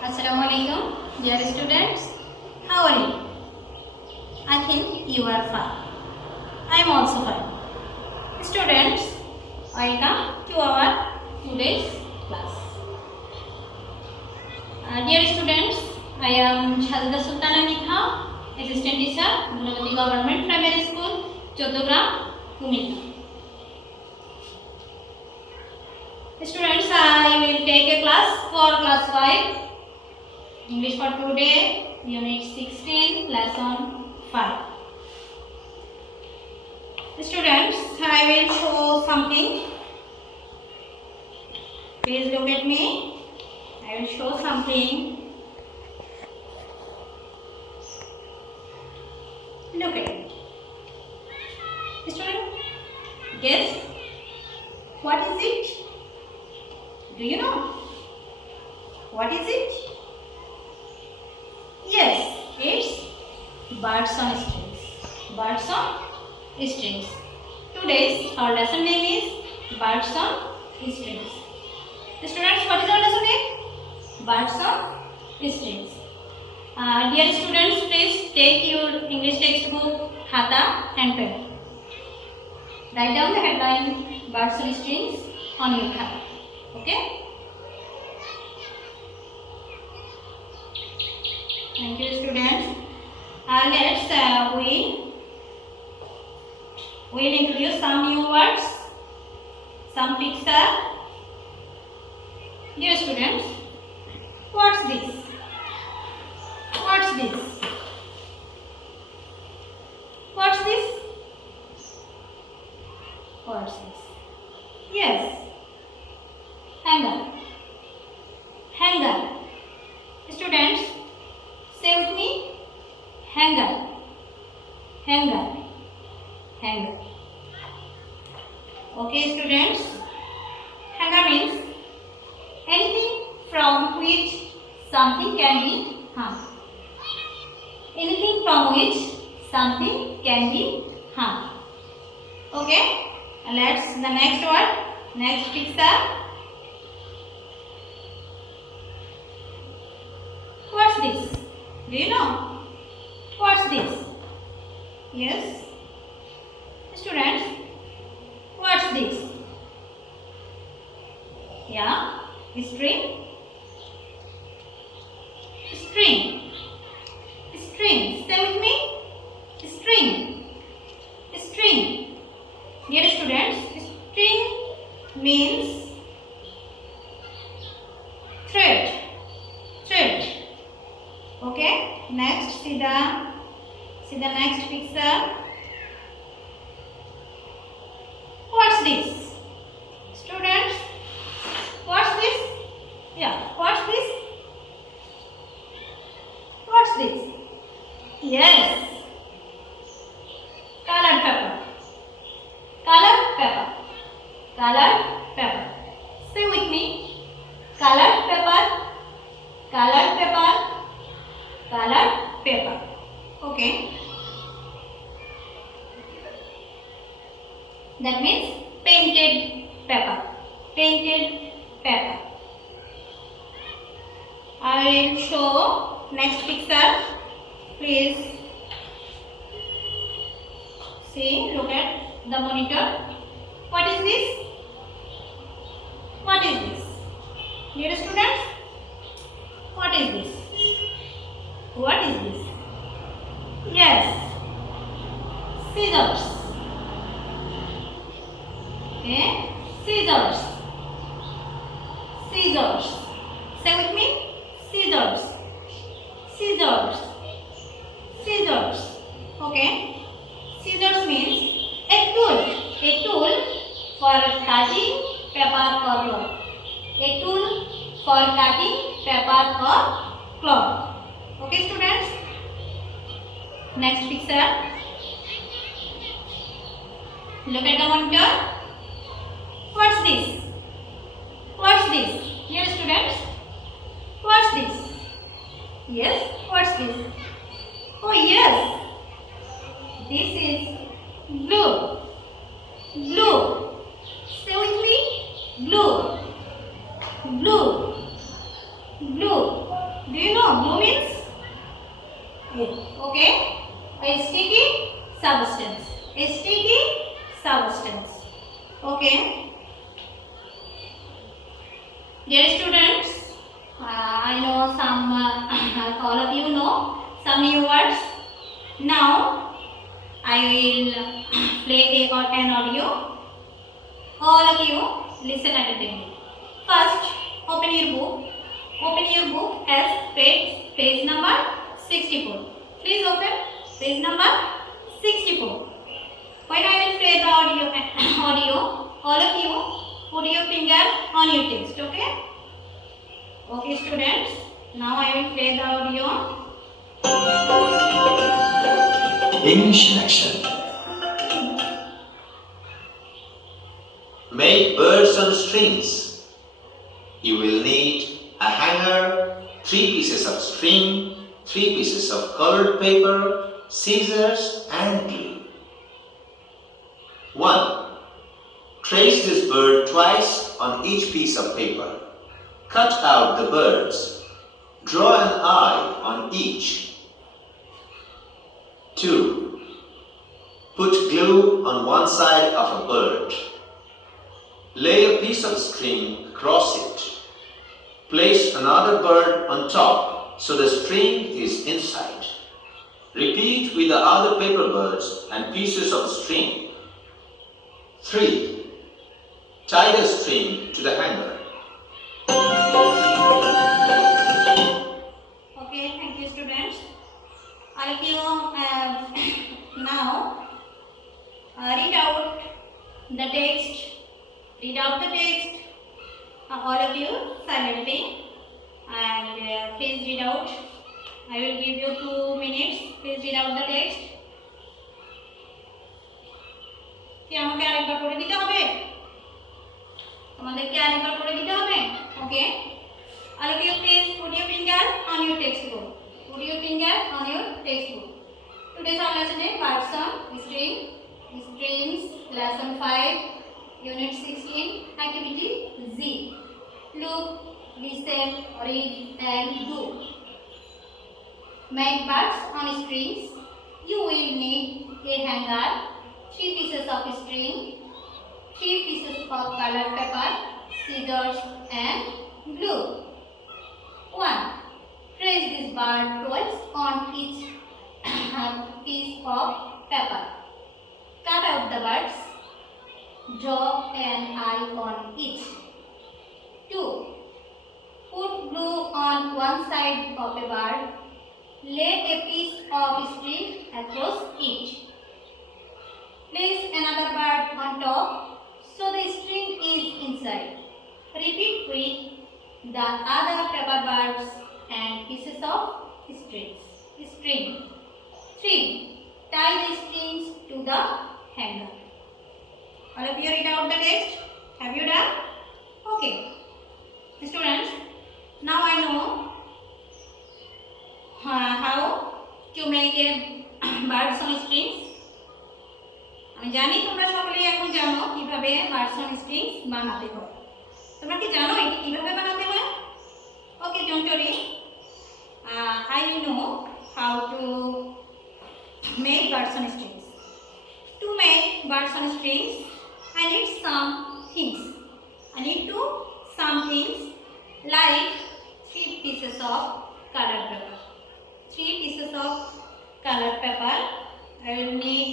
Assalamualaikum, dear students. How are you? I think you are fine. I am also fine. Students, welcome to our today's class. Dear students, I am Shazada Sultana Nikha, Assistant Teacher, Gunawati Government Primary School, Chotogram, Kumita. Students, I will take a class for class 5. English for today, Unit 16, Lesson 5. Students, I will show something. Please look at me. I will show something. Look at it. Student, guess what is it? Do you know? What is it? Yes, it's birds on strings. Birds on strings. Today's our lesson name is birds on strings. Students, what is our lesson name? Birds on strings. Dear students, please take your English textbook, khata and pen. Write down the headline birds on strings on your khata. Okay? Thank you, students. Let's we'll introduce some new words, some picture. Dear students, what's this? What's this? What's this? What's this? Yes, hanger. Hanger. Students, say with me, hanger, hanger, hanger. Okay, students, hanger means anything from which something can be hung. Anything from which something can be hung. Okay, let's the next word, next picture. What's this? Do you know? What's this? Yes? Students, what's this? Yeah? String? String. String. Say with me. String. String. Dear students, string means thread. Thread. Okay, next see the next picture. What's this? Students, what's this? Yeah, what's this? What's this? Yes, colored pepper. Colored pepper. Colored pepper. Say with me. Colored pepper. Colored pepper. Colored paper. Okay. That means painted paper. Painted paper. I will show next picture. Please see, look at the monitor. What is this? What is this? Dear students, what is this? What is this? Yes, scissors. Okay, scissors. Scissors. Say with me. Scissors. Scissors. Scissors. Okay. Scissors means a tool. A tool for cutting paper or cloth. A tool for cutting paper or cloth. Okay, students. Next picture. Look at the monitor. What's this? What's this? Here, students. What's this? Yes, what's this? Oh, yes. This is glue. Glue. Say with me. Glue. Glue. Glue. Do you know glue means? Okay. A sticky substance. A sticky substance. Okay. Dear students, I know some, all of you know some new words. Now I will play an audio. All of you listen attentively. First, open your book. Open your book as page number 64. Please open page number 64. When I will play the audio, all of you put your finger on your text. Okay? Okay, students. Now I will play the audio. English lesson. Make birds on strings. You will need a hanger, 3 pieces of string, 3 pieces of colored paper, scissors and glue. 1. Trace this bird twice on each piece of paper. Cut out the birds. Draw an eye on each. 2. Put glue on one side of a bird. Lay a piece of string across it. Place another bird on top so the string is inside. Repeat with the other paper birds and pieces of string. 3. Tie the string to the hanger. Okay, thank you, students. All of you now read out the text. Read out the text. All of you silently, and please read out. I will give you 2 minutes. Please read out the text. কি আমাকে আরেকবার পড়ে দিতে হবে? তোমাদেরকে আরেকবার পড়ে দিতে হবে? Okay. All of you please put your finger on your textbook. Put your finger on your textbook. Today's our lesson is words on strings, lesson 5, unit 16, activity Z. Look, listen, read and do. Make birds on strings. You will need a hanger, 3 pieces of string, 3 pieces of colored paper, scissors and glue. 1. Trace this bird twice on each piece of paper. Cut out the birds. Draw an eye on each. 2. Put glue on one side of a bird. Lay a piece of string across each. Place another bird on top so the string is inside. Repeat with the other paper birds and pieces of string. 3. Tie the strings to the hanger. All of you read out the text. Have you done? Okay. Students, now I know how to make a birds on strings. আমি জানি তোমরা সকলেই এখন জানো কিভাবে birds on strings বানাতে হয়। তোমরা কি জানো এটি কিভাবে বানাতে হয়? Okay, don't worry. I know how to make birds on strings. To make birds on strings, I need some things. Some things like 3 pieces of colored paper. 3 pieces of colored paper. I will need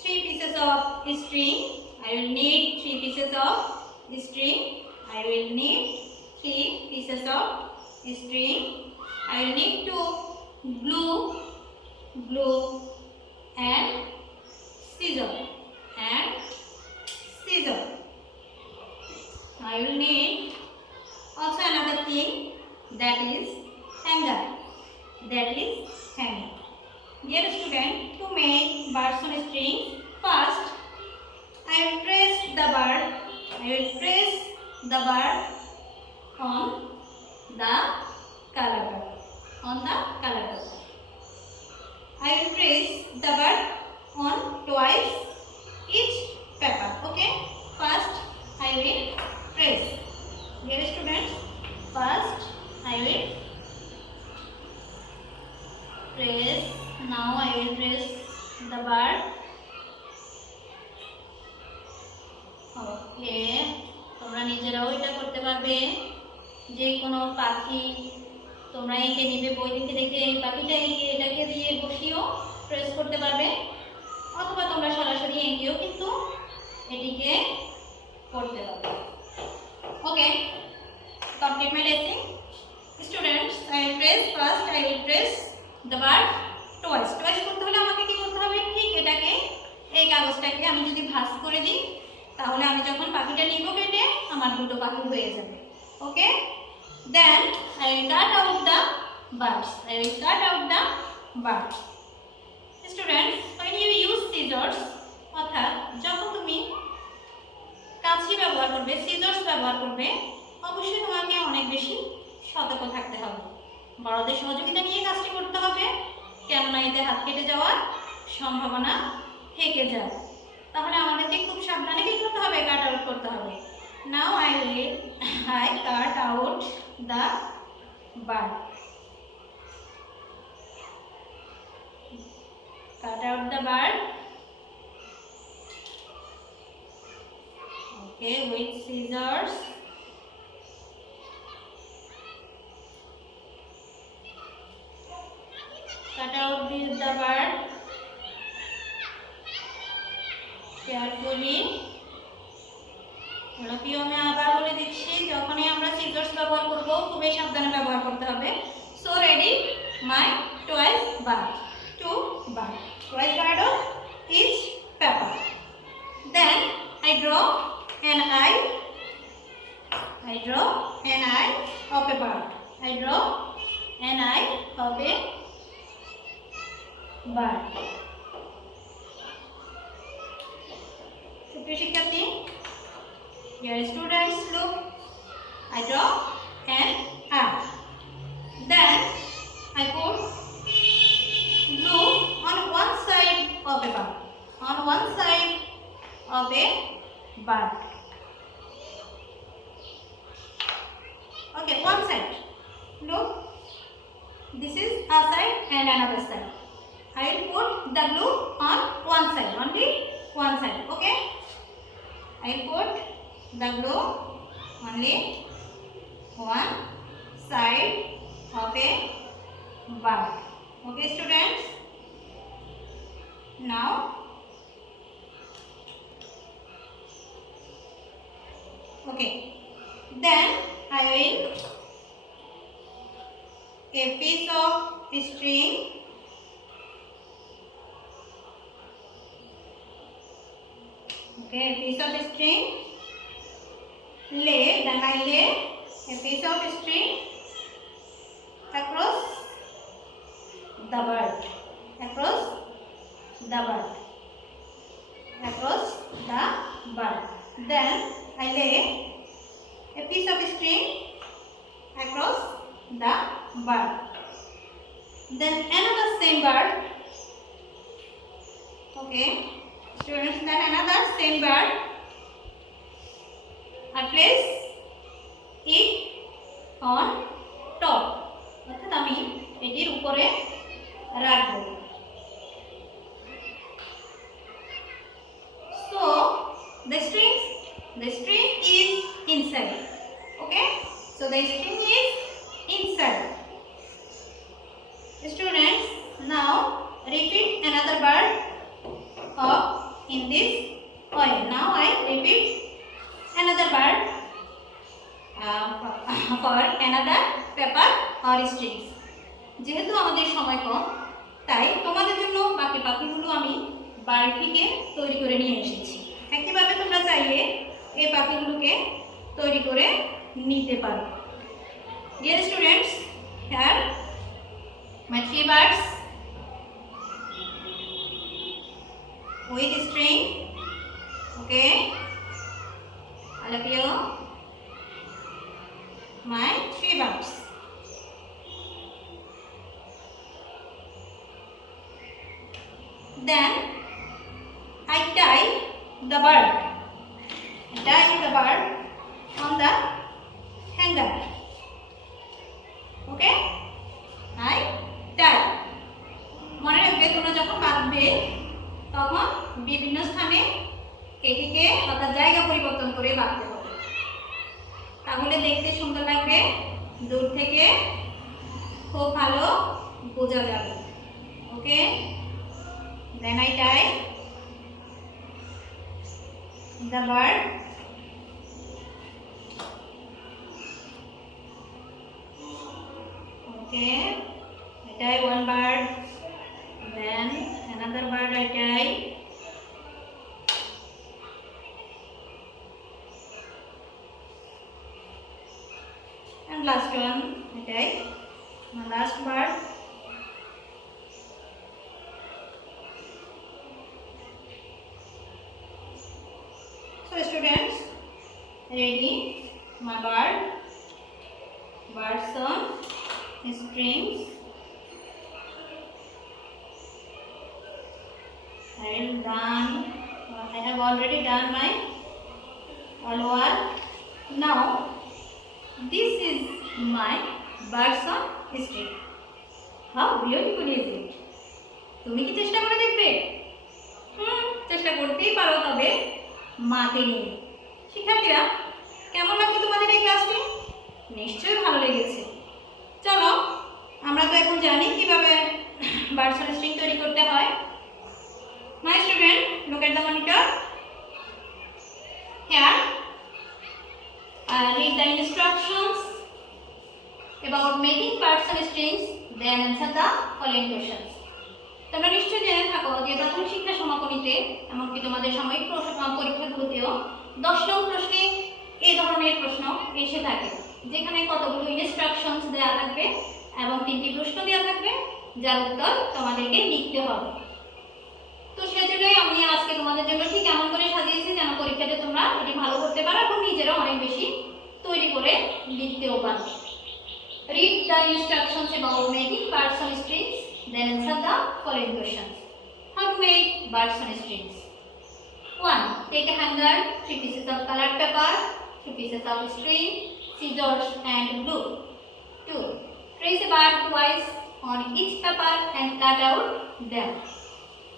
3 pieces of string. I will need 3 pieces of string. I will need 3 pieces of string. I will need to glue and scissor. I will need also another thing, that is hanger. Dear student, to make birds on strings, first I will press the bird on the color paper. I will press the bird on twice each paper. Okay, first I will press. Dear students, first নিজেরাও এটা করতে পারবে। যে কোনো পাখি তোমরা এঁকে নিবে, বই দেখে দেখে এই পাখিটা এঁকে এটাকে দিয়ে বসিয়েও ট্রেস করতে পারবে, অথবা তোমরা সরাসরি এঁকেও কিন্তু এটিকে করতে পারবে। ওকে, complete my lesson. Students, I will trace first. I will trace the word twice. Twice করতে হলে আমাকে কি করতে হবে? ঠিক এটাকে, এই কাগজটাকে আমি যদি ভাঁজ করে দিই তাহলে আমি যখন পাখিটা নিব কেটে আমার দুটো পাখি হয়ে যাবে। ওকে, then I will cut out the birds. I will cut out the birds. Students, when you use scissors, অর্থাৎ যখন তুমি কাঁচি ব্যবহার করবে, সিজার্স ব্যবহার করবে, অবশ্যই তোমাকে অনেক বেশি সতর্ক থাকতে হবে। বড়দের সহযোগিতা নিয়ে কাজটি করতে হবে, কেননা এতে হাত কেটে যাওয়ার সম্ভাবনা থেকে যায়। তাহলে আমাদেরকে খুব সাবধানে কি করতে হবে? কাট আউট করতে হবে। নাও I cut out the bird. Cut out the bird. Okay, with scissors. Cut out the bird carefully. এগুলো আমি আবার বলে দিচ্ছি, যখনই আমরা সিজার্স ব্যবহার করব খুবই সাবধানে ব্যবহার করতে হবে। So ready my toys bird, two bird, toys bird of each paper. Then I draw an eye. I draw an eye of a bird. I draw an eye of a bird. সুপ্রিয় শিক্ষার্থী, dear students, look. I draw an eye. Then I put glue on one side of a bird. On one side of a bird. Okay, one side. Look, this is a side and another side. I will put the glue on one side, only one side. Okay, I will put the glue only one side of a bird. Okay, students. Now okay, then I will a piece of string. Okay, a piece of string. Then I lay a piece of string across the bird. Across the bird. Across the bird. Then I lay a piece of string across the bird. Then another same bird. Okay, students, then another same bird. I place it on top. অর্থাৎ আমি এটির উপরে রাখবো। So the string is inside. Okay, so the string is inside. Students, now repeat another bird in this way. Now I repeat another bird for another paper or strings. যেহেতু আমাদের সময় কম, তাই তোমাদের জন্য বাকি পাখিগুলো আমি বাড়ি থেকে তৈরি করে নিয়ে এসেছি। একইভাবে তোমরা চাইলে এই পাখিগুলোকে তৈরি করে নিতে পারো। Dear students, here my three birds with string. Okay, all of you, my three birds. Then I tie the bird. I tie the bird on the hanger. Okay, I tie. মনে রাখবে তোমরা যখন বাঁধবে তখন বিভিন্ন স্থানে এটিকে অর্থাৎ জায়গা পরিবর্তন করে বাঁধতে হবে। দেখতে সুন্দর লাগবে, দূর থেকে খুব ভালো বোঝা যাবে। ওকে, দেন I tie the bird. Okay, I tie one bird, then another bird I tie. And last one I tie my last bird. So students, ready my birds on strings. I have already done my all work. Now this is my birds on string. How beautiful is it? তুমি কি চেষ্টা করে দেখবে? চেষ্টা করতেই পারো, তবে মাকে নিয়ে। শিক্ষার্থীরা, কেমন লাগলো তোমাদের এই ক্লাসটি? নিশ্চয়ই ভালো লেগেছে। চলো, আমরা তো এখন জানি কিভাবে বার্ডস অন স্ট্রিং তৈরি করতে হয়। My student, look at the monitor. Here, read the instructions about making birds on strings, then answer the following questions. তোমরা নিশ্চয়ই জেনে থাকো যে প্রাথমিক শিক্ষা সমাপনীতে এমনকি তোমাদের সাময়িক পরীক্ষাগুলোতেও 10 নং প্রশ্নে এই ধরনের প্রশ্ন এসে থাকে, যেখানে কতগুলো ইনস্ট্রাকশনস দেওয়া থাকবে এবং 3টি প্রশ্ন দেওয়া থাকবে, যার উত্তর তোমাদেরকে লিখতে হবে। তো সেজন্যই আমি আজকে তোমাদের জন্য ঠিক এমন করে সাজিয়েছি যেন পরীক্ষাতে তোমরা এটি ভালো করতে পারো এবং নিজেরা অনেক বেশি তৈরি করে লিখতেও পারো। Read the instructions about making birds on strings, then answer the following questions. How to make birds on strings? 1. Take a hanger, 3 pieces of colored paper, 2 pieces of string, scissors and glue. 2. Trace a bird twice on each paper and cut out them.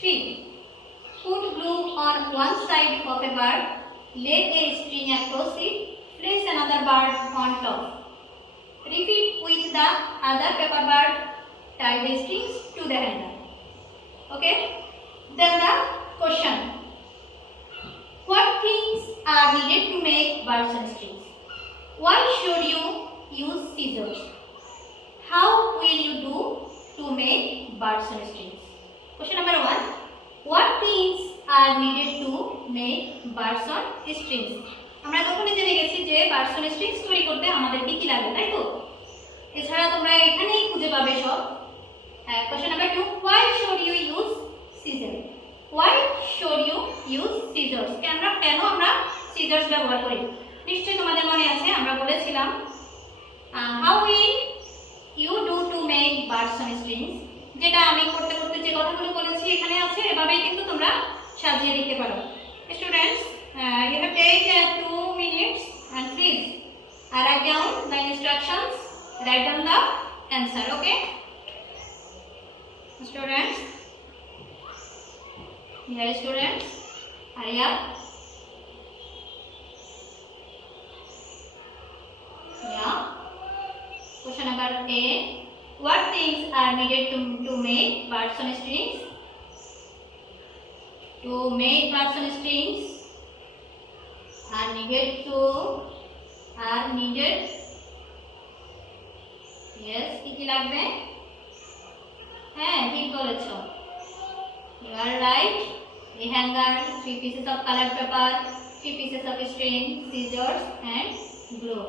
3. Put glue on one side of a bird, lay a string across it, place another bird on top. Repeat with the other paper bird, tie the strings to the hanger. Okay? Then the question. What things are needed to make birds on strings? Why should you use scissors? How will you do to make birds on strings? Question number 1. What things are needed to make birds on strings? আমরা তখনই জেনে গেছি যে birds on strings তৈরি করতে আমাদের কি কি লাগে, তাই তো? এছাড়া তোমরা এখানেই খুঁজে পাবে সব। Question number 2, why should you use scissors? Why should you use scissors? কেন আমরা scissors ব্যবহার করি? নিশ্চয়ই তোমাদের মনে আছে আমরা বলেছিলাম how will you do to make birds on strings, যেটা আমি করতে করতে যে কথাগুলো বলেছি এখানে আছে, এভাবেই কিন্তু তোমরা সাজিয়ে দিতে পারো। Students, you have taken 2 minutes and please write down the instructions, write down the answer. Okay, students, here students, hurry up. Yeah, question number A. What things are needed to make birds on strings? To make birds on strings are needed. Yes, কি লাগবে? হ্যাঁ, ঠিক বলেছো। You are right. A hanger, 3 pieces of colored paper, 3 pieces of string, scissors and glue.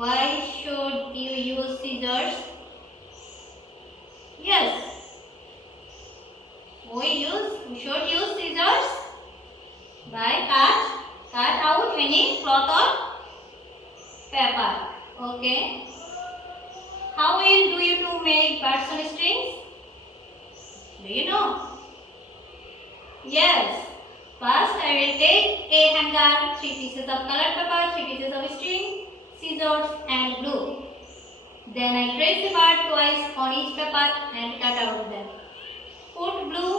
Why should you use scissors? Yes, we should use scissors by cut out any cloth or paper. Okay, how will do you to make birds on strings? Do you know? Yes, first I will take a hanger, 3 pieces of colored paper, 3 pieces of string, scissors and glue. Then I trace the bird twice on each paper and cut out them. Put glue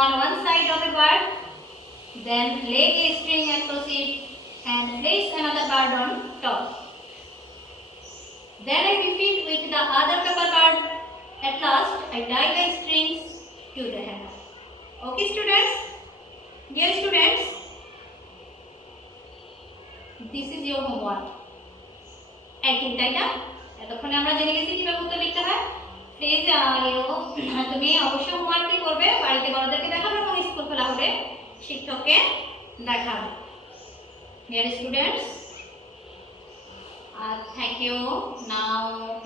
on one side of a bird, then lay a string across it, and place another bird on top. Then I repeat with the other paper bird. At last, I tie the strings to the hammer. Okay, students? Dear students, this is your homework. একই তাই না? এতক্ষণে আমরা জেনে গেছি কিভাবে উত্তর লিখতে হয়। প্লিজ তুমি অবশ্যই হোমওয়ার্কটি করবে, বাড়িতে বড়দেরকে দেখাবে এবং স্কুল খোলা হবে শিক্ষককে দেখাবে। Dear students, thank you. Now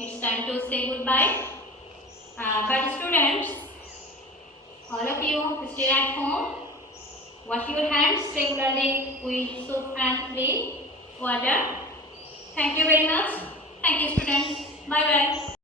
it's time to say goodbye. But students, all of you stay at home. Wash your hands regularly with soap and clean water. Thank you very much. Thank you, students. Bye bye.